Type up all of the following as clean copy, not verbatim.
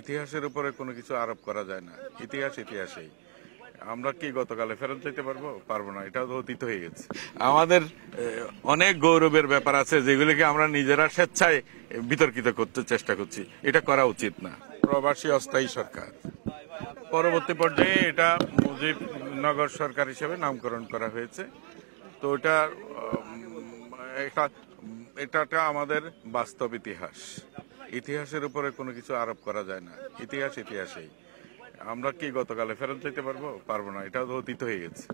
ইতিহাসের উপরে কোনো কিছু আরোপ করা যায় না। ইতিহাস ইতিহাসেই। আমরা কি গতকালে ফেরত যেতে পারবো না, এটাও তো অতীত হয়ে গেছে। আমাদের অনেক গৌরবের ব্যাপার আছে যেগুলিকে আমরা নিজেরা স্বেচ্ছায় বিতর্কিত করতে চেষ্টা করছি। এটা করা উচিত না। প্রবাসী অস্থায়ী সরকার, পরবর্তী পর্যায়ে এটা মুজিবনগর সরকার হিসেবে নামকরণ করা হয়েছে। তো এটা আমাদের বাস্তব ইতিহাস। ইতিহাসের উপরে কোনো কিছু আরোপ করা যায় না। ইতিহাস ইতিহাসেই। আমরা কি গতকালে ফেরত যেতে পারবো না, এটাও তো অতীত হয়ে গেছে।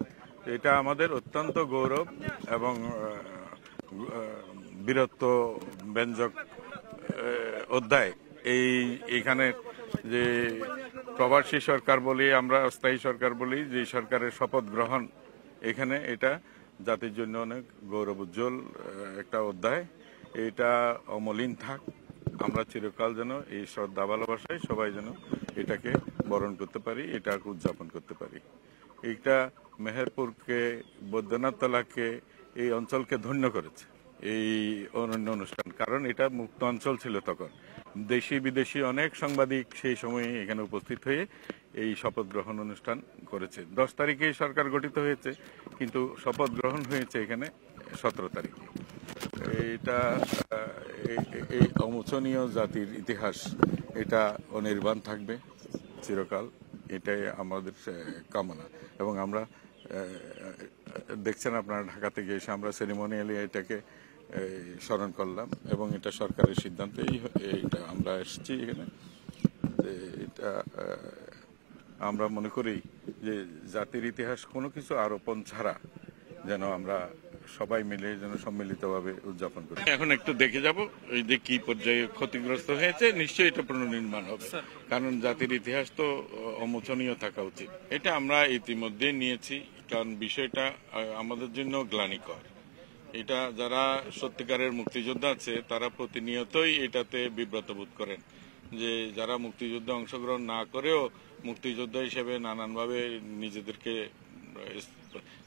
এটা আমাদের অত্যন্ত গৌরব এবং বীরত্ব ব্যঞ্জক অধ্যায়। এইখানে যে প্রবাসী সরকার বলি, আমরা অস্থায়ী সরকার বলি, যে সরকারের শপথ গ্রহণ, এখানে এটা জাতির জন্য অনেক গৌরব উজ্জ্বল একটা অধ্যায়। এটা অমলিন থাক। আমরা চিরকাল যেন এই শ্রদ্ধা ভালোবাসায় সবাই যেন এটাকে বরণ করতে পারি, এটাকে উদযাপন করতে পারি। এইটা মেহেরপুরকে, বৈদ্যনাথ তলাকে, এই অঞ্চলকে ধন্য করেছে এই অনন্য অনুষ্ঠান। কারণ এটা মুক্ত অঞ্চল ছিল তখন। দেশি বিদেশি অনেক সাংবাদিক সেই সময়ে এখানে উপস্থিত হয়ে এই শপথ গ্রহণ অনুষ্ঠান করেছে। 10 তারিখে সরকার গঠিত হয়েছে, কিন্তু শপথ গ্রহণ হয়েছে এখানে 17 তারিখে। এটা এই অমোচনীয় জাতির ইতিহাস, এটা অনির্বাণ থাকবে চিরকাল। এটাই আমাদের কামনা। এবং আমরা দেখছেন আপনারা ঢাকাতে গিয়ে এসে আমরা সেরিমনিয়ালি এটাকে স্মরণ করলাম এবং এটা সরকারের সিদ্ধান্তেই এইটা আমরা এসেছি এখানে। এটা আমরা মনে করি যে জাতির ইতিহাস কোনো কিছু আরোপণ ছাড়া যেন আমরা সবাই মিলে যেন সম্মিলিতভাবে উদযাপন করি। এখন একটু দেখে যাব এই যে কি পর্যায়ে ক্ষতিগ্রস্ত হয়েছে। নিশ্চয়ই এটা পুনর্নির্মাণ হবে, কারণ জাতির ইতিহাস তো অমোচনীয় থাকা উচিত। এটা আমরা ইতিমধ্যে নিয়েছি, কারণ বিষয়টা আমাদের জন্য গ্লানিকর। এটা যারা সত্যিকারের মুক্তিযোদ্ধা আছে তারা প্রতিনিয়তই এটাতে বিব্রত বোধ করেন, যে যারা মুক্তিযুদ্ধে অংশগ্রহণ না করেও মুক্তিযোদ্ধা হিসেবে নানানভাবে নিজেদেরকে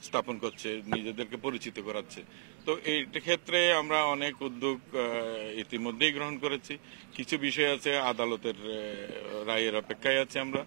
স্থাপন করছে, নিজেদেরকে পরিচিত করাচ্ছে। তো এই ক্ষেত্রে আমরা অনেক উদ্যোগ ইতিমধ্যেই গ্রহণ করেছি। কিছু বিষয় আছে আদালতের রায়ের অপেক্ষায় আছে আমরা।